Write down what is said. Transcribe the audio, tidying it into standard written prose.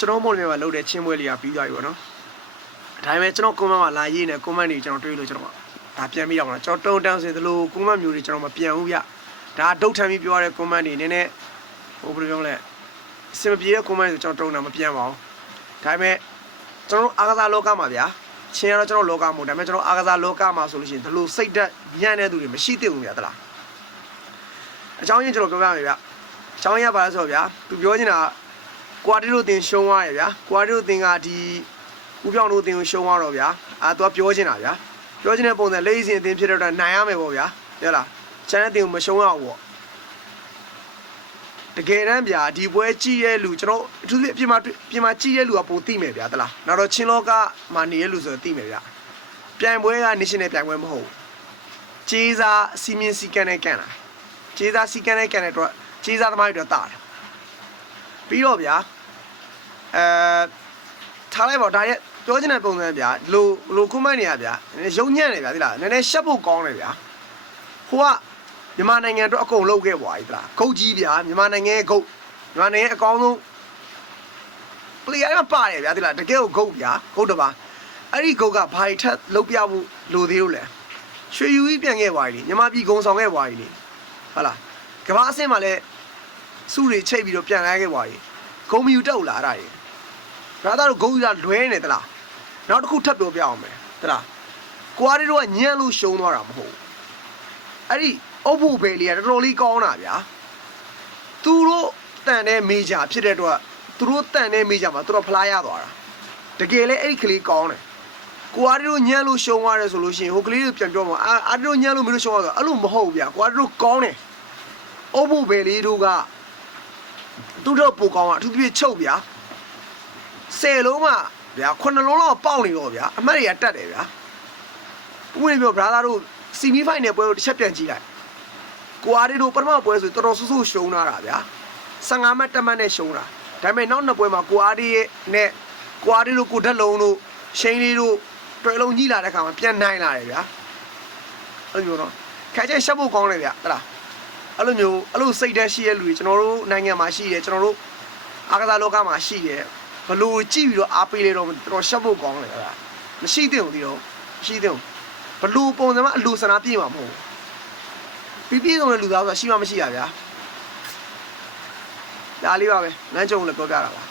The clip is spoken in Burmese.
ကျွန်တော်မို့လည်းလောက်တဲ့ချင်းပွဲလေးကပြီးသွားပြီပေါ့နော်ဒါပေမဲ့ကျွန်တော်ကွန်မန့်မှာလာရေးနေကွန်မန့်တွေကျွန်တော်တွေးလို့ကျွန်တော်ဒါပြန်ပြီးတော့မလားကျွန်တော်တုံတန်းစင်သလိုကွန်မန့်မျိုးတွေကျွန်တော်မပြန်ဘူးဗျဒါဒုတ်ထမ်းပြီးပြောရတဲ့ကွန်မန့်တွေနည်းနည်းဟိုဘယ်လိုပြောလဲအစမပြေတဲ့ကွန်မန့်တွေကျွန်တော်တုံတာမပြန်ပါဘူးဒါပေမဲ့ကျွန်တော်အားကစားလောကမှာဗျာချင်းရတော့ကျွန်တော်လောကမို့ဒါပေမဲ့ကျွန်တော်အားကစားလောကမှာဆိုလို့ရှိရင်ဒီလိုစိတ်ဓာတ်ညံ့တဲ့သူတွေမရှိသင့်ဘူးဗျာတလားအကြောင်းရင်းကျွန်တော်ပြောပြမယ်ဗျအကြောင်းရင်းကဘာလဲဆိုတော့ဗျာသူပြောနေတာကွာတီတို့တင်ရှုံးသွားရဗျာကွာတီတို့တင်ကဒီဦးပြောင်းတို့တင်ကိုရှုံးသွားတော့ဗျာသူကပြောနေတာဗျာပြောချင်တဲ့ပုံစံလေးစဉ်အတင်ဖြစ်တဲ့အတွက်နိုင်ရမယ်ပေါ့ဗျာဟုတ်လားချမ်းတဲ့တင်ကိုမရှုံးရဘူးပေါ့တကယ်တမ်းဗျာဒီပွဲကြည့်ရဲလူကျွန်တော်အထူးသဖြင့်ပြင်မာကြည့်ရဲလူကပိုသိမယ်ဗျာတလားနောက်တော့ချင်းလောကမှာနေရဲလူဆိုတော့သိမယ်ဗျာပြိုင်ပွဲက national ပြိုင်ပွဲမဟုတ်ကျေးစားစီမင်းစီကန်နဲ့ကန်တာကျေးစားစီကန်နဲ့ကန်တဲ့အတွက်ကျေးစားသမားတွေတော့တာတယ်ပြီးတော့ဗျာထားလိုက်ပါဒါရဲ့ပြောချင်တဲ့ပုံစံဗျာလိုကွန်မန့်နေရဗျာရုံညံ့နေဗျာဒီလားနည်းနည်းရှက်ဖို့ကောင်းတယ်ဗျာဟိုကမြန်မာနိုင်ငံအတွက်အကုန်လုပ်ခဲ့ပွားကြီးဒီလားဂုတ်ကြီးဗျာမြန်မာနိုင်ငံရဲ့ဂုတ်မြန်မာနိုင်ငံအကောင်းဆုံးပလေယားပါတယ်ဗျာဒီလားတကယ်ကိုဂုတ်ဗျာဂုတ်တပါအဲ့ဒီဂုတ်ကဘာထက်လုတ်ပြဖို့လိုသေးလို့လဲရွှေယူကြီးပြန်ခဲ့ပွားကြီးမြန်မာပြည်ဂုံဆောင်ခဲ့ပွားကြီးလေဟုတ်လားကမ္ဘာအဆင့်မှာလည်းစုတွေချိတ်ပြီးတော့ပြန်လာခဲ့ပွားကြီးဂုံမီယူတက်လာအဲ့ဒါကြီးဒါတော့ဂုံကြီးကလွဲနေသလားနောက်တစ်ခုထပ်ပြောပြအောင်မယ်တလားကွာရီတို့ကညံ့လို့ရှုံးသွားတာမဟုတ်အဲ့ဒီအုပ်ဖို့ဘယ်လေးကတော်တော်လေးကောင်းတာဗျာသူတို့တန်တဲ့မေဂျာဖြစ်တဲ့အတွက်သူတို့တန်တဲ့မေဂျာမှာသူတို့ဖလားရသွားတာတကယ်လဲအဲ့ဒီကလေးကောင်းတယ်ကွာရီတို့ညံ့လို့ရှုံးသွားတယ်ဆိုလို့ရှိရင်ဟိုကလေးတွေပြန်ပြောမှာအာတို့ညံ့လို့မလို့ရှုံးသွားတော့အဲ့လိုမဟုတ်ဗျာကွာရီတို့ကောင်းတယ်အုပ်ဖို့ဘယ်လေးတို့ကသူတို့ပိုကောင်းတာအထူးသဖြင့်ချုပ်ဗျာ10လုံးမှဗျာ9လုံးလောက်ပေါက်နေတော့ဗျာအမှတ်တွေကတက်တယ်ဗျာဥပမာပြော brother တို့စီမီဖိုင်နယ်ပွဲကိုတစ်ချက်ပြန်ကြည့်လိုက်ကွာရီတို့ပထမပွဲဆိုတော်တော်ဆူဆူရှုံးလာတာဗျာ15မှတ်10မှတ်နဲ့ရှုံးတာဒါပေမဲ့နောက်နှစ်ပွဲမှာကွာရီရဲ့နဲ့ကွာရီတို့ကိုဓာတ်လုံးတို့ရှိန်လေးတို့တွဲလုံးကြီးလာတဲ့ခါမှာပြန်နိုင်လာတယ်ဗျာအဲ့လိုမျိုးတော့ခိုင်ကျရှက်ဖို့ကောင်းတယ်ဗျာဟုတ်လားအဲ့လိုမျိုးအဲ့လိုစိတ်ဓာတ်ရှိတဲ့လူတွေကျွန်တော်တို့နိုင်ငံမှာရှိတယ်ကျွန်တော်တို့အားကစားလောကမှာရှိတယ်ဘလို့ကြည့်ပြီးတော့အားပေးလေတော့တော်ရှက်ဖို့ကောင်းတယ်ဟုတ်လားမရှိသင့်ဘူးဒီတော့ရှိသင့်ဘူးဘလို့ပုံစံမှာအလူစနာပြည့်မှာမဟုတ်ဘူးပြည့်စုံတဲ့လူသားဆိုတာရှိမှမရှိရဗျာဒါလေးပါပဲလမ်းကြုံလည်းပြောပြတာပါ